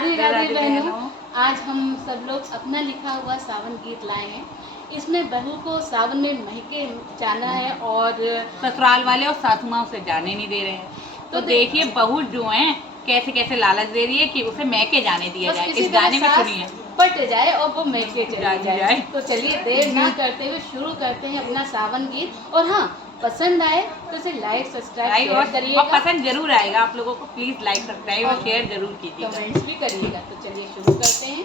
राधे राधे बहनों। आज हम सब लोग अपना लिखा हुआ सावन गीत लाए हैं। इसमें बहू को सावन में महके जाना है और ससुराल वाले और सासू माँ उसे जाने नहीं दे रहे हैं। तो देखिए बहू जो है कैसे कैसे लालच दे रही है कि उसे महके जाने दिया जाए। इस गाने में सुनिए, पट जाए और वो महके चली जाए। तो चलिए देर ना करते हुए शुरू करते हैं अपना सावन गीत। और हाँ, पसंद आए तो इसे लाइक सब्सक्राइब और करिएगा। पसंद जरूर आएगा आप लोगों को। प्लीज लाइक सब्सक्राइब और शेयर जरूर कीजिएगा, कमेंट्स भी करिएगा। तो चलिए शुरू करते हैं।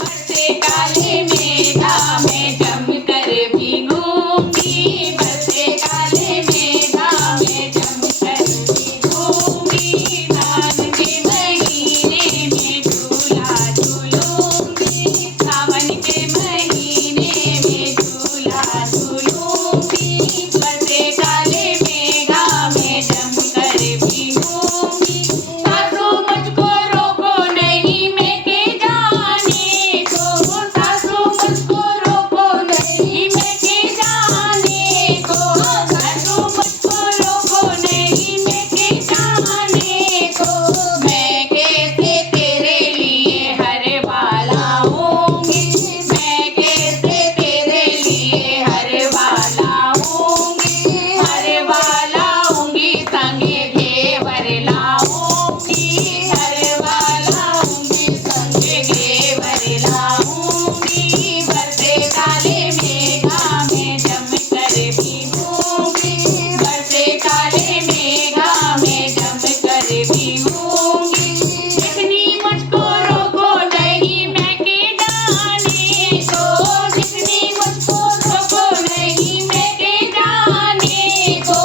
बरसे काले मेघा में जम कर भीगूंगी, बरसे काले मेघा में जम कर भीगूंगी, सावन के महीने में झूला झूलूंगी, सावन के महीने में झूला झूलूंगी, बरसे काले मेघा में जम कर भीगूंगी, सासू मुझको रोको नहीं मैं के जाने को, सासू मुझको रोको नहीं मैं के जाने को, सासू मुझको रोको नहीं मैं के जाने को, मैं कैसे तेरे लिए हरवा लाऊंगी, मैं कैसे तेरे लिए हरवा लाऊंगी, हरवा लाऊंगी, संगे घेवर लाऊंगी, हरवा लाऊंगी, संगे घेवर लाऊंगी, बरसे काले मेघा में जम कर भीगूंगी, बरसे काले मेघा में जम कर भीगूंगी, जितनी मुझको रोको नहीं मैं के जाने को, जितनी मुझको रोको नहीं मैं के जाने को,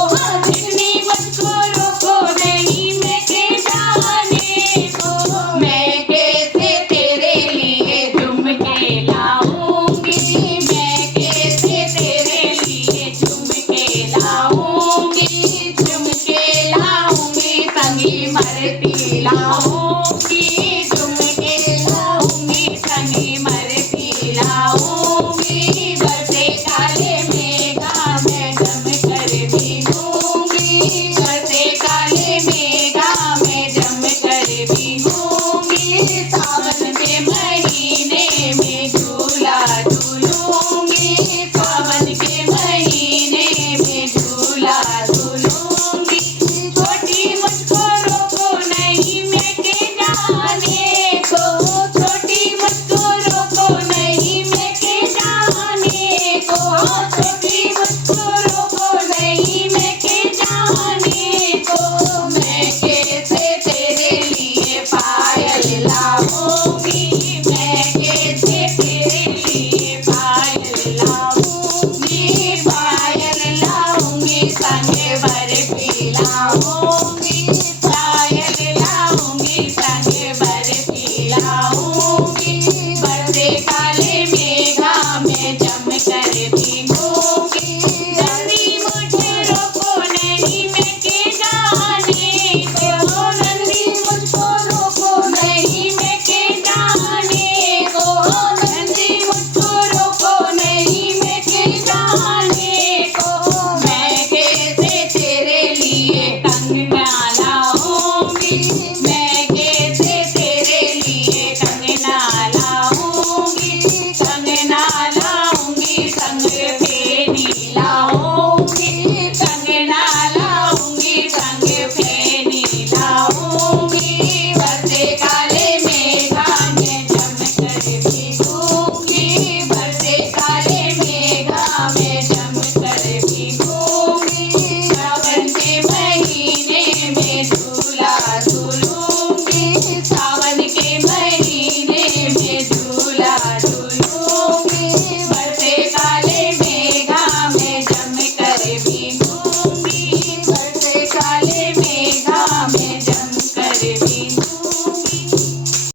जितनी मुझको रोको नहीं मैं के जाने को, मैं कैसे तेरे लिए झुमके लाऊंगी, मैं कैसे तेरे लिए झुमके लाऊंगी, झुमके लाऊंगी, संगी मरती लाऊंगी, झुमके लाऊंगी, संगी मरती लाऊंगी, बरसे काले मेघा में जम कर भीगूंगी, बरसे काले मेघा में जम कर भीगूंगी, सावन के महीने में झूला झूलूंगी, सावन के महीने में झूला झूलूंगी, छोटी मुझको रोको नहीं मैं के जाने को, छोटी मुझको रोको नहीं मैं के जाने को, छोटी मुझको रोको नहीं मैं के जाने को, मैं कैसे तेरे लिए पायल लाऊंगी, मैं